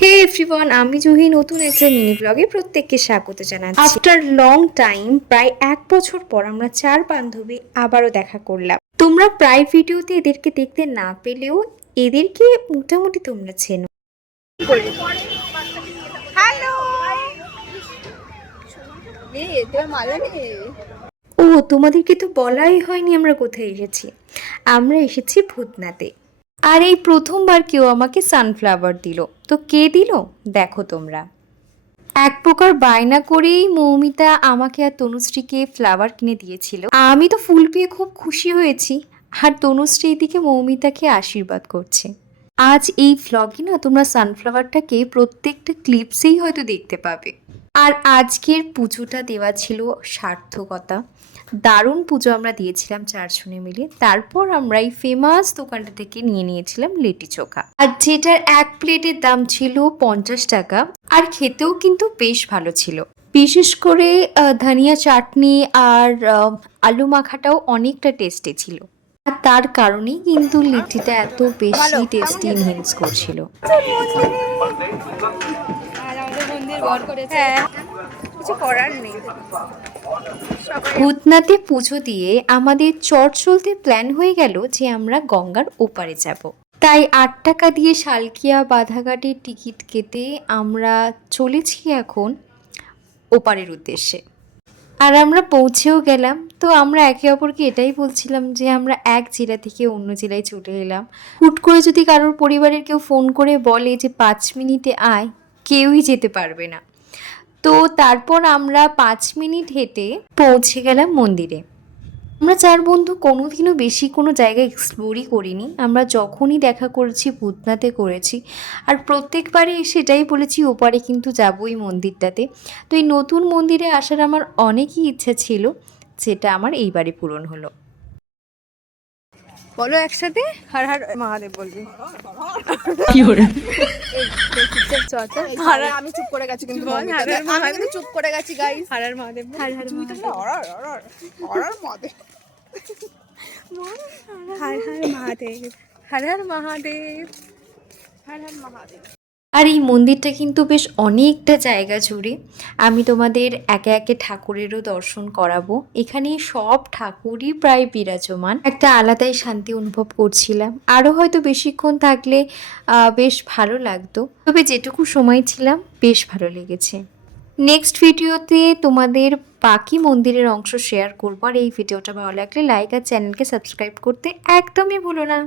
হে everyone আমি জুহি নতুন একটা মিনি ব্লগে প্রত্যেককে স্বাগত জানাচ্ছি। আফটার লং টাইম প্রায় এক বছর পর আমরা চার বান্ধবী আবারও দেখা করলাম। তোমরা প্রায় ভিডিওতে এদেরকে দেখতে না পেলেও এদেরকে মোটামুটি তোমরা চেনো। ও তোমাদেরকে তো বলাই হয়নি আমরা কোথায় এসেছি। আমরা এসেছি ভূতনাতে আর এই প্রথমবার কেউ আমাকে সানফ্লাওয়ার দিল। তো কে দিল? দেখো তোমরা। এক প্রকার বায়না করেই মৌমিতা আমাকে আর তনুশ্রীকে ফ্লাওয়ার কিনে দিয়েছিল। আমি তো ফুল পেয়ে খুব খুশি হয়েছি। আর তনুশ্রী এদিকে মৌমিতাকে আশীর্বাদ করছে। আজ এই ভ্লগে না তোমরা সানফ্লাওয়ারটাকে প্রত্যেকটা ক্লিপসেই হয়তো দেখতে পাবে। আর আজকের পুজোটা দেওয়া ছিল সার্থকতা। দারুণ পুজো আমরা দিয়েছিলাম চারজনে মিলে। তারপর আমরা এই ফেমাস দোকানটা থেকে নিয়ে নিয়েছিলাম লিটি চোখা। আর যেটার এক প্লেটের দাম ছিল পঞ্চাশ টাকা, আর খেতেও কিন্তু বেশ ভালো ছিল। বিশেষ করে ধনিয়া চাটনি আর আলু মাখাটাও অনেকটা টেস্টি ছিল। আর তার কারণেই কিন্তু লিটিটা এত বেশি টেস্টি ইনহেন্স করছিল। কিছু করার নেই। ভূতনাথে পুজো দিয়ে আমাদের চট চলতে প্ল্যান হয়ে গেল যে আমরা গঙ্গার ওপারে যাব। তাই আট টাকা দিয়ে শালকিয়া বাধাঘাটের টিকিট কেটে আমরা চলেছি এখন ওপারের উদ্দেশ্যে। আর আমরা পৌঁছেও গেলাম। তো আমরা একে অপরকে এটাই বলছিলাম যে আমরা এক জেলা থেকে অন্য জেলায় চলে এলাম। হুট করে যদি কারোর পরিবারের কেউ ফোন করে বলে যে পাঁচ মিনিটে আয় কেউই যেতে পারবে না। তো তারপর আমরা পাঁচ মিনিট হেঁটে পৌঁছে গেলাম মন্দিরে। আমরা চার বন্ধু কোনোদিনও বেশি কোনো জায়গা এক্সপ্লোরই করিনি। আমরা যখনই দেখা করেছি ভূতনাথে করেছি। আর প্রত্যেকবারই সেটাই বলেছি, ওপারে কিন্তু যাবই মন্দিরটাতে। তো এই নতুন মন্দিরে আসার আমার অনেকই ইচ্ছা ছিল, যেটা আমার এইবারে পূরণ হলো। বলো একসাথে হর হর মহাদেব বলবি। আমি চুপ করে গেছি কিন্তু আমি কিন্তু চুপ করে গেছি গাইস হর হর মহাদেব হর হর মহাদেব। হর হর মহাদেব। হর হর মহাদেব। হর হর মহাদেব। আর এই মন্দিরটা কিন্তু বেশ অনেকটা জায়গা জুড়ে। আমি তোমাদের একে একে ঠাকুরেরও দর্শন করাবো। এখানে সব ঠাকুরই প্রায় বিরাজমান। একটা আলাদাই শান্তি অনুভব করছিলাম। আরও হয়তো বেশিক্ষণ থাকলে বেশ ভালো লাগতো। তবে যেটুকু সময় ছিলাম, বেশ ভালো লেগেছে। নেক্সট ভিডিওতে তোমাদের বাকি মন্দিরের অংশ শেয়ার করব। আর এই ভিডিওটা ভালো লাগলে লাইক আর চ্যানেলকে সাবস্ক্রাইব করতে একদমই ভুলো না।